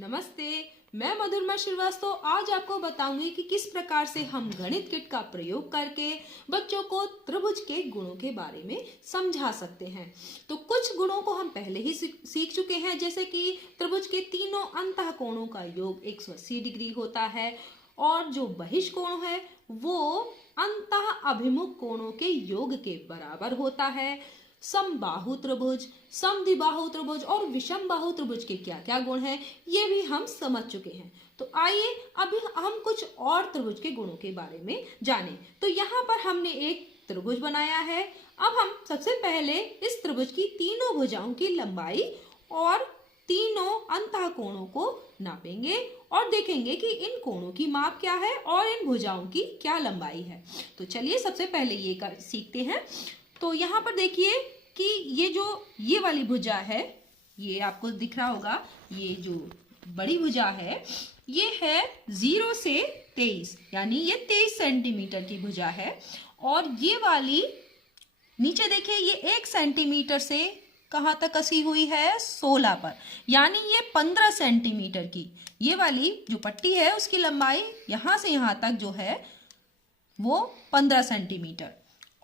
नमस्ते। मैं मधुरमा श्रीवास्तव आज आपको बताऊंगी कि किस प्रकार से हम गणित किट का प्रयोग करके बच्चों को त्रिभुज के गुणों के बारे में समझा सकते हैं। तो कुछ गुणों को हम पहले ही सीख चुके हैं, जैसे कि त्रिभुज के तीनों अंतः कोणों का योग 180 डिग्री होता है और जो बहिष्कोण है वो अंतः अभिमुख कोणों के योग के बराबर होता है। समबाहु त्रिभुज, समद्विबाहु त्रिभुज और विषम बाहु त्रिभुज के क्या क्या गुण हैं ये भी हम समझ चुके हैं। तो आइए अभी हम कुछ और त्रिभुज के गुणों के बारे में जानें। तो यहाँ पर हमने एक त्रिभुज बनाया है। अब हम सबसे पहले इस त्रिभुज की तीनों भुजाओं की लंबाई और तीनों अंतः कोणों को नापेंगे और देखेंगे कि इन कोणों की माप क्या है और इन भुजाओं की क्या लंबाई है। तो चलिए सबसे पहले ये सीखते हैं। तो यहाँ पर देखिए कि ये वाली भुजा है, ये आपको दिख रहा होगा, ये जो बड़ी भुजा है ये है 0 से 23, यानी ये 23 सेंटीमीटर की भुजा है। और ये वाली नीचे देखिए ये 1 सेंटीमीटर से कहाँ तक कसी हुई है, 16 पर, यानी ये 15 सेंटीमीटर की ये वाली जो पट्टी है उसकी लंबाई यहाँ से यहाँ तक जो है वो 15 सेंटीमीटर।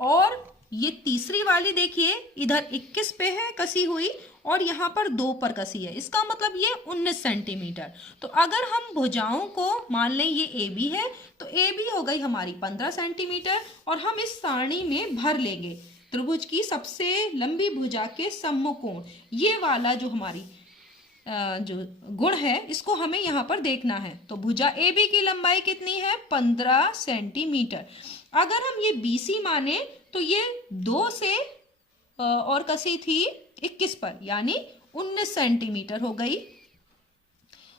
और ये तीसरी वाली देखिए इधर 21 पे है कसी हुई और यहाँ पर 2 पर कसी है, इसका मतलब ये 19 सेंटीमीटर। तो अगर हम भुजाओं को मान लें ये ए बी है तो ए बी हो गई हमारी 15 सेंटीमीटर और हम इस सारणी में भर लेंगे त्रिभुज की सबसे लंबी भुजा के सम्मुख कोण, ये वाला जो हमारी जो गुण है इसको हमें यहाँ पर देखना है। तो भुजा ए बी की लंबाई कितनी है, 15 सेंटीमीटर। अगर हम ये BC माने तो ये 2 से और कसी थी 21 पर, यानी 19 सेंटीमीटर हो गई।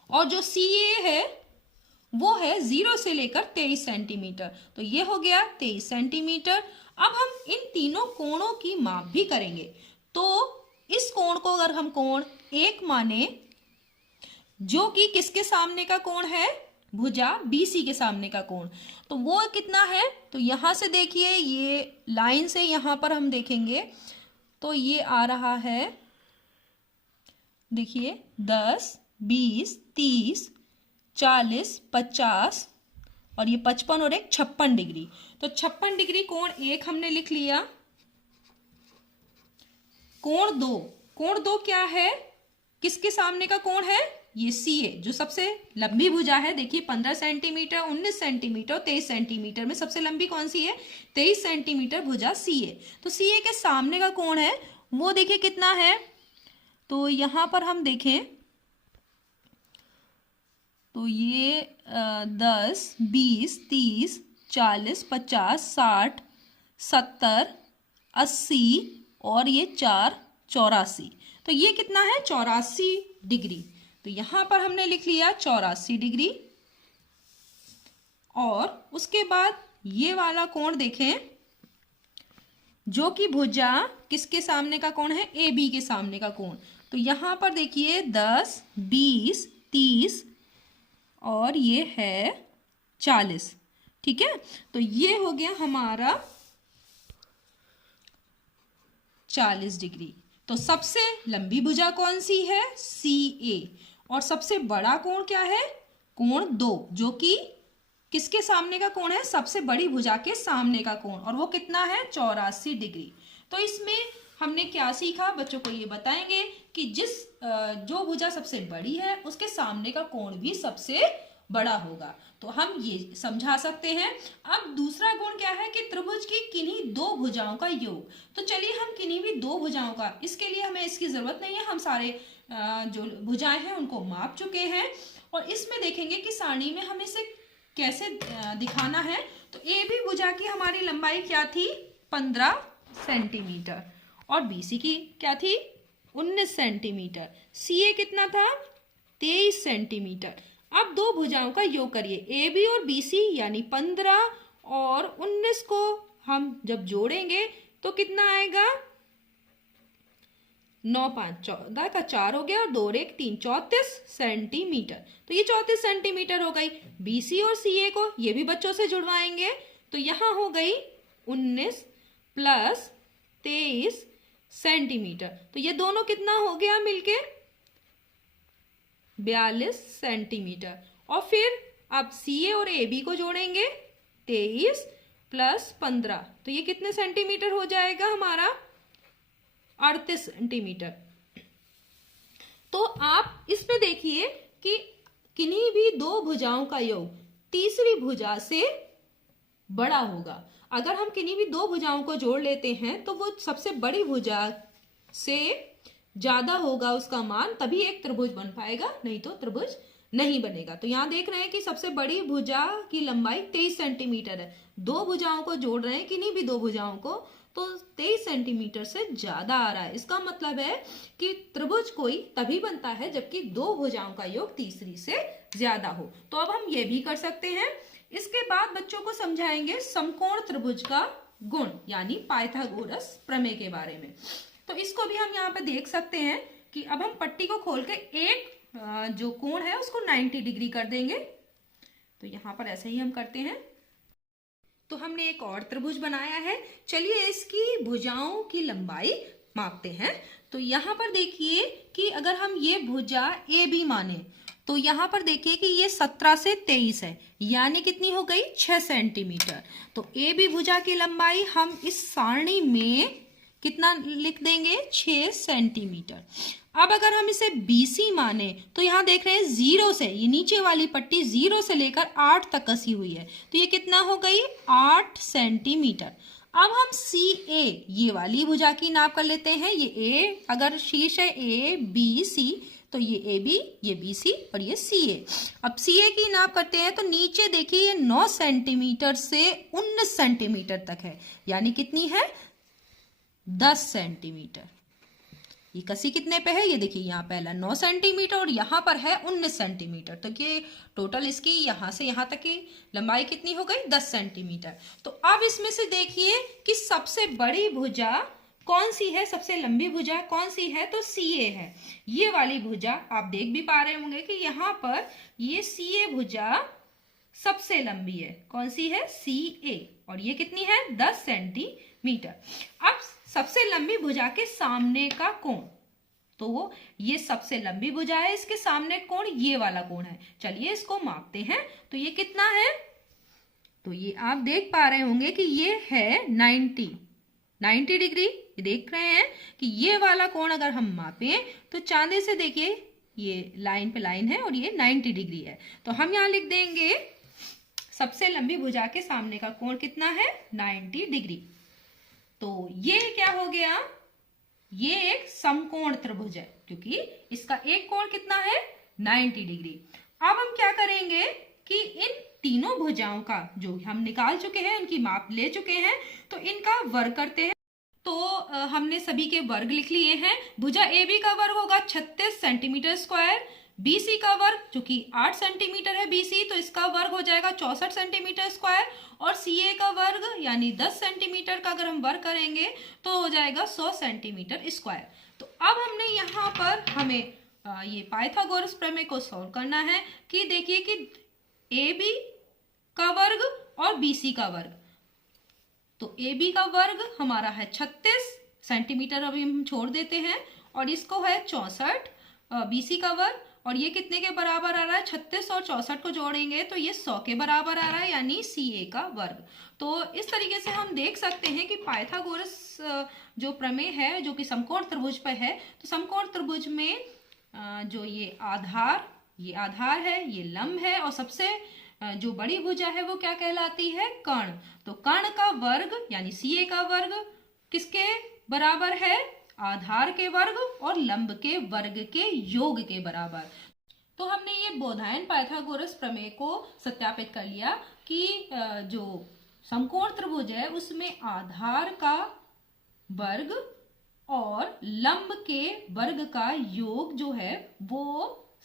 और जो CA है वो है 0 से लेकर 23 सेंटीमीटर, तो ये हो गया 23 सेंटीमीटर। अब हम इन तीनों कोणों की माप भी करेंगे। तो इस कोण को अगर हम कोण 1 माने, जो कि किसके सामने का कोण है, भुजा BC के सामने का कोण, तो वो कितना है, तो यहां से देखिए ये लाइन से यहां पर हम देखेंगे तो ये आ रहा है, देखिए 10, 20, 30, 40, 50 और ये 55 और एक 56 डिग्री। तो 56 डिग्री कोण 1 हमने लिख लिया। कोण 2 क्या है, किसके सामने का कोण है, ये CA जो सबसे लंबी भुजा है। देखिए 15 सेंटीमीटर, 19 सेंटीमीटर, 23 सेंटीमीटर में सबसे लंबी कौन सी है, 23 सेंटीमीटर भुजा CA। तो CA के सामने का कोण है वो देखिए कितना है, तो यहां पर हम देखें तो ये 10, 20, 30, 40, 50, 60, 70, 80 और ये 4, 84। तो ये कितना है, 84 डिग्री। तो यहां पर हमने लिख लिया 84 डिग्री। और उसके बाद ये वाला कोण देखें, जो कि भुजा किसके सामने का कोण है, AB के सामने का कोण। तो यहां पर देखिए 10, 20, 30 और ये है 40, ठीक है। तो ये हो गया हमारा 40 डिग्री। तो सबसे लंबी भुजा कौन सी है, CA। और सबसे बड़ा कोण क्या है, कोण 2, जो कि किसके सामने का कोण है, सबसे बड़ी भुजा के सामने का कोण, और वो कितना है, 84 डिग्री। तो इसमें हमने क्या सीखा, बच्चों को ये बताएंगे कि जो भुजा सबसे बड़ी है उसके सामने का कोण भी सबसे बड़ा होगा। तो हम ये समझा सकते हैं। अब दूसरा गुण क्या है कि त्रिभुज की किन्हीं 2 भुजाओं का योग। तो चलिए हम किन्हीं भी 2 भुजाओं का, इसके लिए हमें इसकी जरूरत नहीं है, हम सारे जो भुजाएं हैं उनको माप चुके हैं। और इसमें देखेंगे कि सारणी में हमें इसे कैसे दिखाना है। तो AB भुजा की हमारी लंबाई क्या थी, 15 सेंटीमीटर और BC की क्या थी, 19 सेंटीमीटर। CA कितना था, 23 सेंटीमीटर। अब 2 भुजाओं का योग करिए, AB और BC, यानी 15 और 19 को हम जब जोड़ेंगे तो कितना आएगा, 9, 5, 14 का 4 हो गया और 2 और 1 3, 34 सेंटीमीटर। तो ये 34 सेंटीमीटर हो गई। BC और CA को ये भी बच्चों से जुड़वाएंगे तो यहां हो गई 19 प्लस 23 सेंटीमीटर। तो ये दोनों कितना हो गया मिलके, 42 सेंटीमीटर। और फिर अब CA और AB को जोड़ेंगे, 23 प्लस 15, तो ये कितने सेंटीमीटर हो जाएगा हमारा? 38 सेंटीमीटर। तो आप इसमें देखिए कि किन्हीं भी दो भुजाओं का योग तीसरी भुजा से बड़ा होगा। अगर हम किन्हीं भी दो भुजाओं को जोड़ लेते हैं तो वो सबसे बड़ी भुजा से ज्यादा होगा उसका मान, तभी एक त्रिभुज बन पाएगा, नहीं तो त्रिभुज नहीं बनेगा। तो यहाँ देख रहे हैं कि सबसे बड़ी भुजा की लंबाई 23 सेंटीमीटर है। दो भुजाओं को जोड़ रहे हैं, किन्हीं भी दो भुजाओं को, तो 23 सेंटीमीटर से ज्यादा आ रहा है। इसका मतलब है कि त्रिभुज कोई तभी बनता है जबकि दो भुजाओं का योग तीसरी से ज्यादा हो। तो अब हम ये भी कर सकते हैं। इसके बाद बच्चों को समझाएंगे समकोण त्रिभुज का गुण, यानी पाइथागोरस प्रमेय के बारे में। तो इसको भी हम यहाँ पे देख सकते हैं कि अब हम पट्टी को खोल के एक जो कोण है उसको 90 डिग्री कर देंगे। तो यहाँ पर ऐसे ही हम करते हैं। तो हमने एक और त्रिभुज बनाया है। चलिए इसकी भुजाओं की लंबाई मापते हैं। तो यहाँ पर देखिए कि अगर हम ये भुजा AB माने तो यहाँ पर देखिए कि ये 17 से 23 है, यानी कितनी हो गई? 6 सेंटीमीटर। तो AB भुजा की लंबाई हम इस सारणी में कितना लिख देंगे? 6 सेंटीमीटर। अब अगर हम इसे BC माने तो यहाँ देख रहे हैं 0 से, ये नीचे वाली पट्टी 0 से लेकर 8 तक कसी हुई है, तो ये कितना हो गई? 8 सेंटीमीटर। अब हम CA ये वाली भुजा की नाप कर लेते हैं। ये A अगर शीर्ष है ABC, तो ये AB, ये BC और ये CA। अब CA की नाप करते हैं तो नीचे देखिए ये 9 सेंटीमीटर से 19 सेंटीमीटर तक है, यानी कितनी है? 10 सेंटीमीटर। ये कसी कितने पे है? ये देखिए यहाँ पहला 9 सेंटीमीटर और यहाँ पर है 19 सेंटीमीटर। तो ये टोटल इसकी यहाँ से यहाँ तक की लंबाई कितनी हो गई? 10 सेंटीमीटर। तो अब इसमें से देखिए कि सबसे बड़ी भुजा कौन सी है, सबसे लंबी भुजा कौन सी है? तो CA है। ये वाली भुजा आप देख भी पा रहे होंगे कि यहाँ पर ये CA भुजा सबसे लंबी है। कौन सी है? CA। और ये कितनी है? 10 सेंटीमीटर। अब सबसे लंबी भुजा के सामने का कोण, तो ये सबसे लंबी भुजा है, इसके सामने कोण ये वाला कोण है। चलिए इसको मापते हैं। तो ये कितना है? तो ये आप देख पा रहे होंगे कि ये है 90 डिग्री। ये देख रहे हैं कि ये वाला कोण अगर हम मापें तो चांदे से देखिए ये लाइन पे लाइन है और ये 90 डिग्री है। तो हम यहाँ लिख देंगे सबसे लंबी भुजा के सामने का कोण कितना है? 90 डिग्री। तो ये क्या हो गया? ये एक समकोण त्रिभुज है क्योंकि इसका एक कोण कितना है? 90 डिग्री। अब हम क्या करेंगे कि इन तीनों भुजाओं का जो हम निकाल चुके हैं, इनकी माप ले चुके हैं, तो इनका वर्ग करते हैं। तो हमने सभी के वर्ग लिख लिए हैं। भुजा AB का वर्ग होगा 36 सेंटीमीटर स्क्वायर। BC का वर्ग, चूंकि 8 सेंटीमीटर है BC, तो इसका वर्ग हो जाएगा 64 सेंटीमीटर स्क्वायर। और CA का वर्ग यानी 10 सेंटीमीटर का अगर हम वर्ग करेंगे तो हो जाएगा 100 सेंटीमीटर स्क्वायर। तो अब हमने यहाँ पर हमें ये पाइथागोरस प्रमेय को सॉल्व करना है कि देखिए कि AB का वर्ग और BC का वर्ग। तो AB का वर्ग हमारा है 36 सेंटीमीटर, अभी हम छोड़ देते हैं, और इसको है 64। BC का वर्ग, और ये कितने के बराबर आ रहा है? 36 और 64 को जोड़ेंगे तो ये 100 के बराबर आ रहा है, यानी CA का वर्ग। तो इस तरीके से हम देख सकते हैं कि पाइथागोरस जो प्रमेय है जो कि समकोण त्रिभुज पर है, तो समकोण त्रिभुज में जो ये आधार है, ये लंब है, और सबसे जो बड़ी भुजा है वो क्या कहलाती है? कर्ण। तो कर्ण का वर्ग यानी CA का वर्ग किसके बराबर है? आधार के वर्ग और लंब के वर्ग के योग के बराबर। तो हमने ये बोधायन पाइथागोरस प्रमेय को सत्यापित कर लिया कि जो समकोण त्रिभुज है उसमें आधार का वर्ग और लंब के वर्ग का योग जो है वो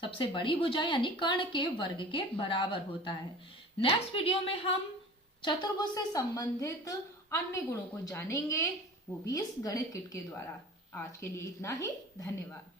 सबसे बड़ी भुजा यानी कर्ण के वर्ग के बराबर होता है। नेक्स्ट वीडियो में हम चतुर्भुज से संबंधित अन्य गुणों को जानेंगे, वो भी इस गणित किट के द्वारा। आज के लिए इतना ही। धन्यवाद।